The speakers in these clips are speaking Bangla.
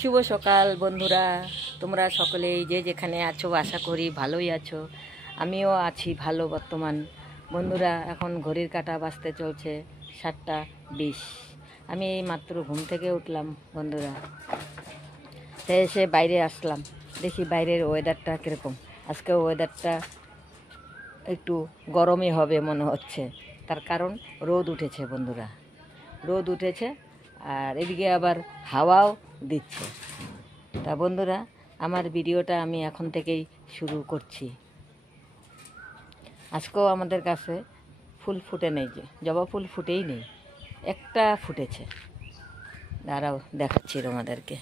শুভ সকাল বন্ধুরা, তোমরা সকলেই যে যেখানে আছো আশা করি ভালোই আছো। আমিও আছি ভালো বর্তমান। বন্ধুরা, এখন ঘড়ির কাঁটা বাজতে চলছে 7:20। আমি এই মাত্র ঘুম থেকে উঠলাম বন্ধুরা। এসে বাইরে আসলাম, দেখি বাইরের ওয়েদারটা কীরকম। আজকে ওয়েদারটা একটু গরমই হবে মনে হচ্ছে, তার কারণ রোদ উঠেছে বন্ধুরা, রোদ উঠেছে আর এদিকে আবার হাওয়াও দিচ্ছে। তা বন্ধুরা, আমার ভিডিওটা আমি এখন থেকেই শুরু করছি। আজকেও আমাদের কাছে ফুল ফুটে নেই, যে জবা ফুল ফুটেই নেই, একটা ফুটেছে। দাঁড়াও দেখাচ্ছি তোমাদেরকে,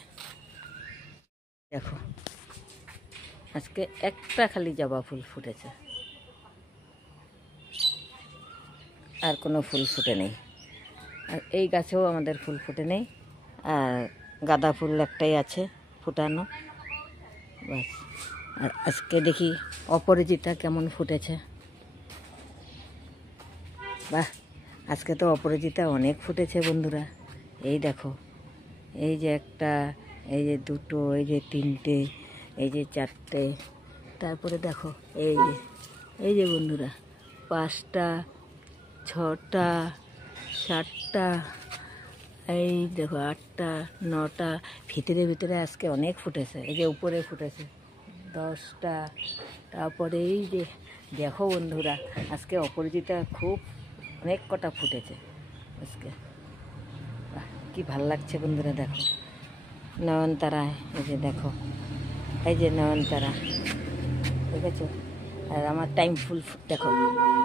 দেখো আজকে একটা খালি জবা ফুল ফুটেছে, আর কোনো ফুল ফুটে নেই। আর এই গাছেও আমাদের ফুল ফুটে নেই, আর গাঁদা ফুল একটাই আছে ফুটানো, বাস। আর আজকে দেখি অপরাজিতা কেমন ফুটেছে। বাহ, আজকে তো অপরাজিতা অনেক ফুটেছে বন্ধুরা। এই দেখো, এই যে একটা, এই যে দুটো, এই যে তিনটে, এই যে চারটে, তারপরে দেখো এই যে বন্ধুরা 5টা, 6টা, 7টা, এই দেখো 8টা, 9টা। ভিতরে ভিতরে আজকে অনেক ফুটেছে, এই যে উপরে ফুটেছে 10টা। তারপরে এই যে দেখো বন্ধুরা, আজকে অপরাজিতা খুব অনেক কটা ফুটেছে আজকে। কি ভাল লাগছে বন্ধুরা, দেখো নয়নতারা, এই যে দেখো, এই যে নয়নতারা, দেখেছো? আর আমার টাইম ফুল দেখো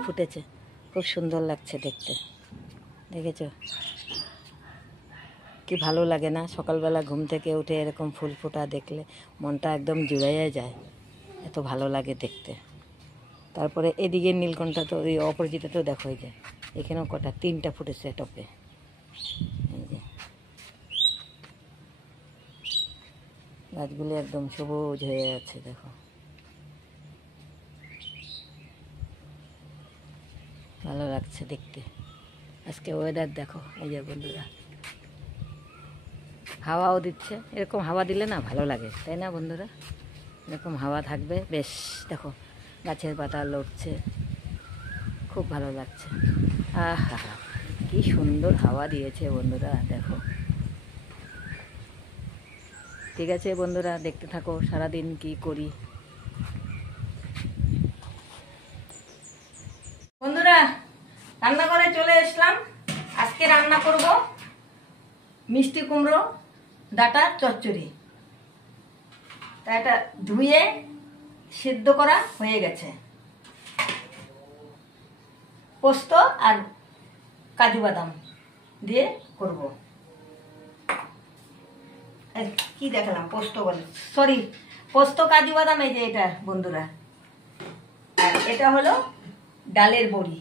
ফুটেছে, খুব সুন্দর লাগছে দেখতে, দেখেছো? কি ভালো লাগে না? সকালবেলা ঘুম থেকে উঠে এরকম ফুল ফোটা দেখলে মনটা একদম জুড়াইয়া যায়, এত ভালো লাগে দেখতে। তারপরে এদিকে নীলকণ্ঠা তো, ওই অপরাজিতা তো দেখো, এই যে এখানেও কটা, 3টা ফুটেছে টপে। এই যে গাছগুলি একদম সবুজ হয়ে আছে, দেখো ভালো লাগছে দেখতে। আজকে ওয়েদার দেখো, এই যে বন্ধুরা হাওয়াও দিচ্ছে। এরকম হাওয়া দিলে না ভালো লাগে, তাই না বন্ধুরা? এরকম হাওয়া থাকবে বেশ। দেখো গাছের পাতা লড়ছে, খুব ভালো লাগছে। আহা, কি সুন্দর হাওয়া দিয়েছে বন্ধুরা, দেখো। ঠিক আছে বন্ধুরা, দেখতে থাকো সারাদিন কি করি। বন্ধুরা, রান্নাঘরে চলে এসলাম। আজকে রান্না করব মিষ্টি কুমড়ো ডাঁটা চচ্চড়ি। তা এটা ধুয়ে সিদ্ধ করা হয়ে গেছে। পোস্ত আর কাজু বাদাম দিয়ে করব। কি দেখালাম, পোস্ত বলে, সরি, পোস্ত কাজু বাদাম, এই যে এটা বন্ধুরা। আর এটা হলো ডালের বড়ি।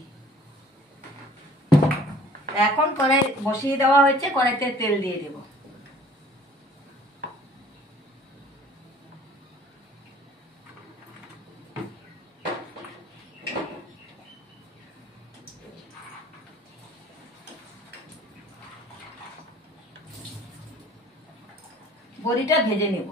এখন কড়াই বসিয়ে দেওয়া হয়েছে, কড়াইতে তেল দিয়ে দেব। বড়িটা ভেজে নেব।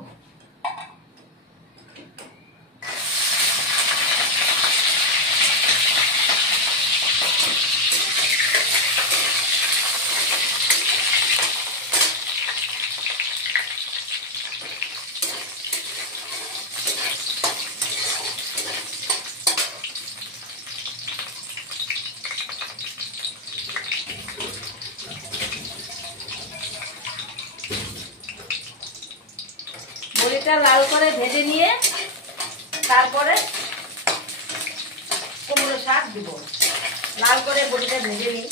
বড়িটা লাল করে ভেজে নিয়ে তারপরে কুমড়ো শাক দিব। লাল করে বড়িটা ভেজে নিই।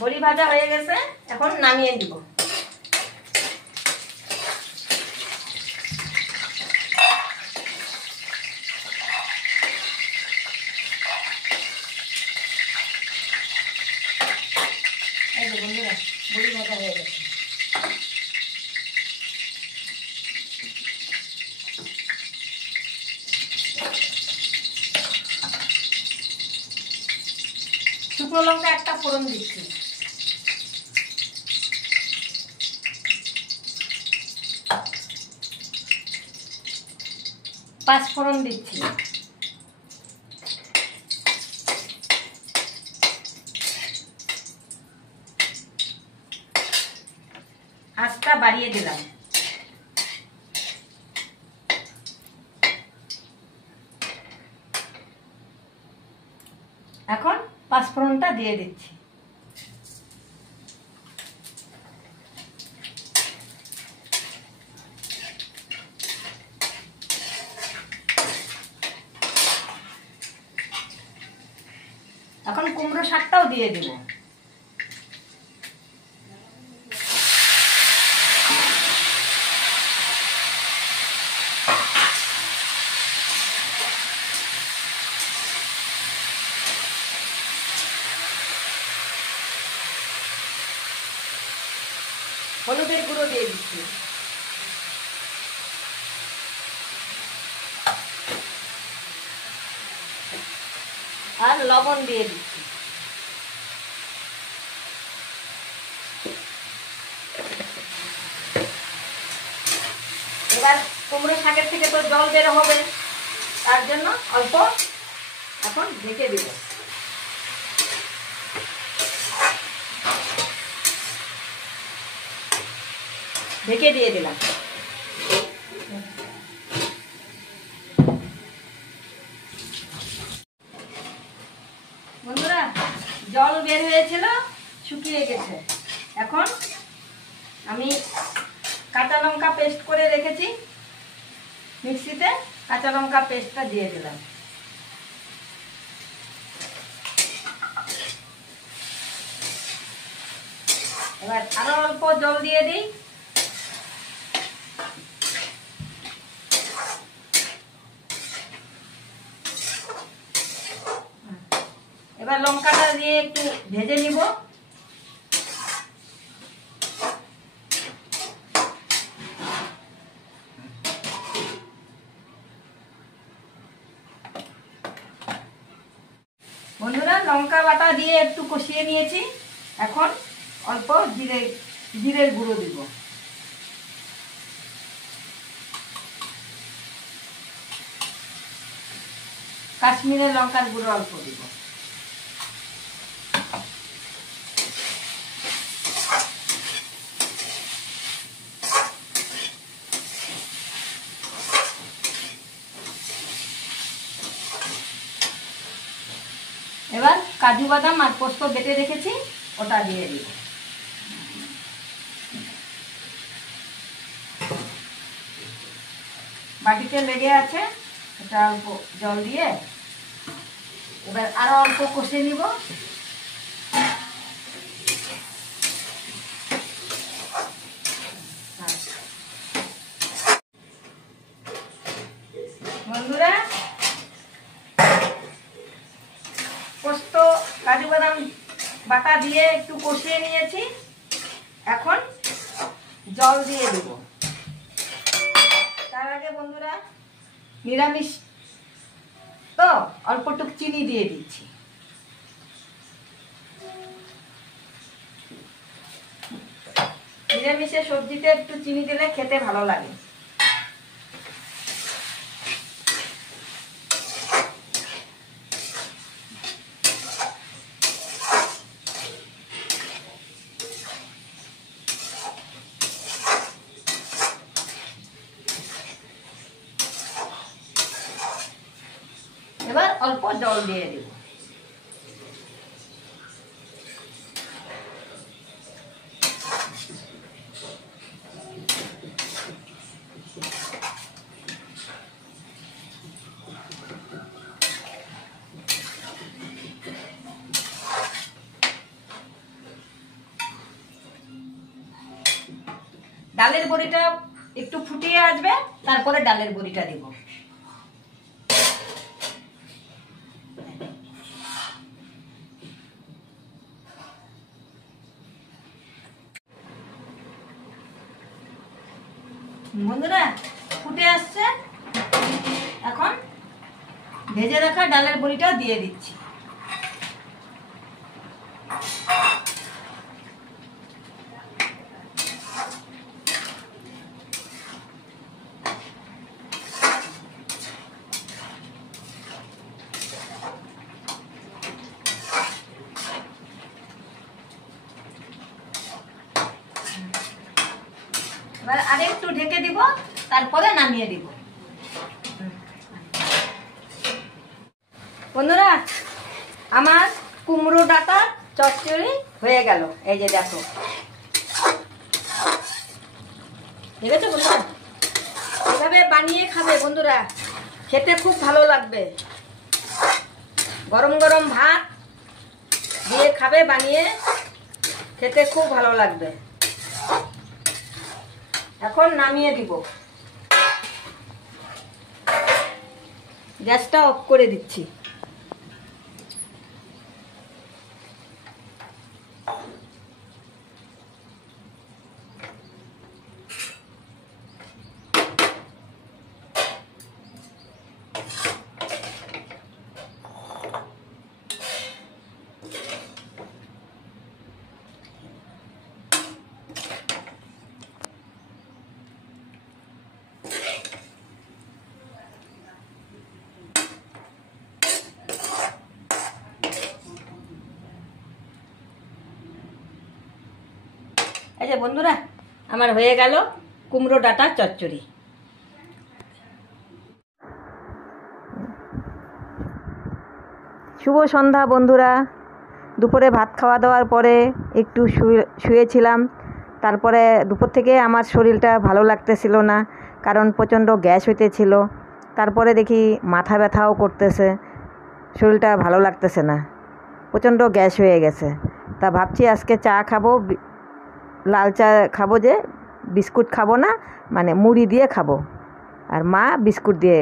বড়ি ভাজা হয়ে গেছে, এখন নামিয়ে দিব। বন্ধুরা, বড়ি ভাজা হয়ে গেছে। শুকনো লঙ্কা একটা ফোড়ন দিচ্ছি। পাঁচ ফোড়ন দিচ্ছি। আঁচটা বাড়িয়ে দিলাম। এখন পাঁচফোড়নটা দিয়ে দিচ্ছি। এখন কুমড়ো শাকটাও দিয়ে দেব। হলুদের গুঁড়ো দিয়ে দিচ্ছি। আর লবণ দিয়ে দিচ্ছি। এবার কুমড়ো শাকের থেকে তো জল বের হবে, তার জন্য অল্প এখন ঢেকে দিব। ঢেকে দিয়ে দিলাম। বন্ধুরা, জল বের হয়েছিল, শুকিয়ে গেছে। এখন আমি কাঁচা লঙ্কা পেস্ট করে রেখেছি মিক্সিতে, কাঁচা লঙ্কা পেস্টটা দিয়ে দিলাম। এবার আরো অল্প জল দিয়ে দিই। এবার লঙ্কাটা দিয়ে একটু ভেজে নিব। বন্ধুরা, লঙ্কা বাটা দিয়ে একটু কষিয়ে নিয়েছি। এখন অল্প জিরের গুঁড়ো দিব। কাশ্মীরের লঙ্কার গুঁড়ো অল্প দিব। এবার কাজু বাদাম আর পোস্ত বেটে রেখেছি, ওটা দিয়ে দিব। বাটিতে লেগে আছে, এটা অল্প জল দিয়ে এবার আরো অল্প কষে নিব। বন্ধুরা, পোস্ত কাজু বাদাম বাটা দিয়ে একটু কষিয়ে নিয়েছি। এখন জল দিয়ে দেব। তার আগে বন্ধুরা, নিরামিষ তো অল্পটুকু চিনি দিয়ে দিচ্ছি। নিরামিষের সবজিতে একটু চিনি দিলে খেতে ভালো লাগে। এবার অল্প জল দিয়ে দেব। ডালের বড়িটা একটু ফুটিয়ে আসবে, তারপরে ডালের বড়িটা দেব। বন্ধুরা, ফুটে আসছে। এখন ভেজে রাখা ডালের বড়িটা দিয়ে দিচ্ছি। এবার আর একটু ঢেকে দিব, তারপরে নামিয়ে দিব। বন্ধুরা, আমার কুমড়ো ডাঁটা চচ্চড়ি হয়ে গেল। এই যে দেখো, ঠিক আছে বন্ধুরা? এভাবে বানিয়ে খাবে বন্ধুরা, খেতে খুব ভালো লাগবে। গরম গরম ভাত দিয়ে খাবে বানিয়ে, খেতে খুব ভালো লাগবে। এখন নামিয়ে দিব, গ্যাসটা অফ করে দিচ্ছি। এই যে বন্ধুরা, আমার হয়ে গেল কুমড়ো ডাঁটা চচ্চড়ি। শুভ সন্ধ্যা বন্ধুরা। দুপুরে ভাত খাওয়া দাওয়ার পরে একটু শুয়েছিলাম। তারপরে দুপুর থেকে আমার শরীরটা ভালো লাগতেছিল না, কারণ প্রচণ্ড গ্যাস হইতেছিল। তারপরে দেখি মাথা ব্যথাও করতেছে, শরীরটা ভালো লাগতেছে না, প্রচণ্ড গ্যাস হয়ে গেছে। তা ভাবছি আজকে চা খাবো, লাল চা খাবো, যে বিস্কুট খাবো না, মানে মুড়ি দিয়ে খাবো। আর মা বিস্কুট দিয়ে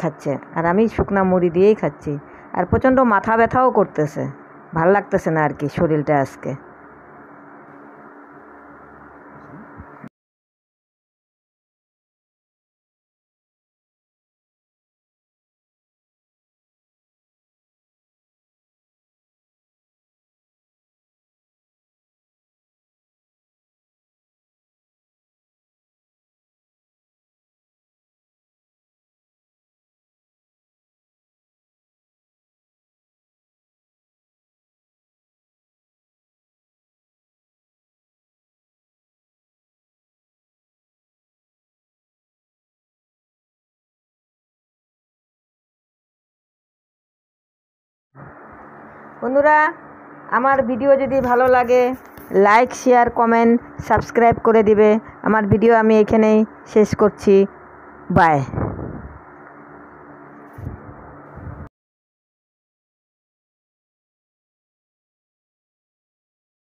খাচ্ছে, আর আমি শুকনা মুড়ি দিয়েই খাচ্ছি। আর প্রচণ্ড মাথা ব্যথাও করতেছে, ভাল লাগতেছে না আর কি শরীরটা আজকে। বন্ধুরা, আমার ভিডিও যদি ভালো লাগে, লাইক, শেয়ার, কমেন্ট, সাবস্ক্রাইব করে দিবে। আমার ভিডিও আমি এখানেই শেষ করছি। বাই।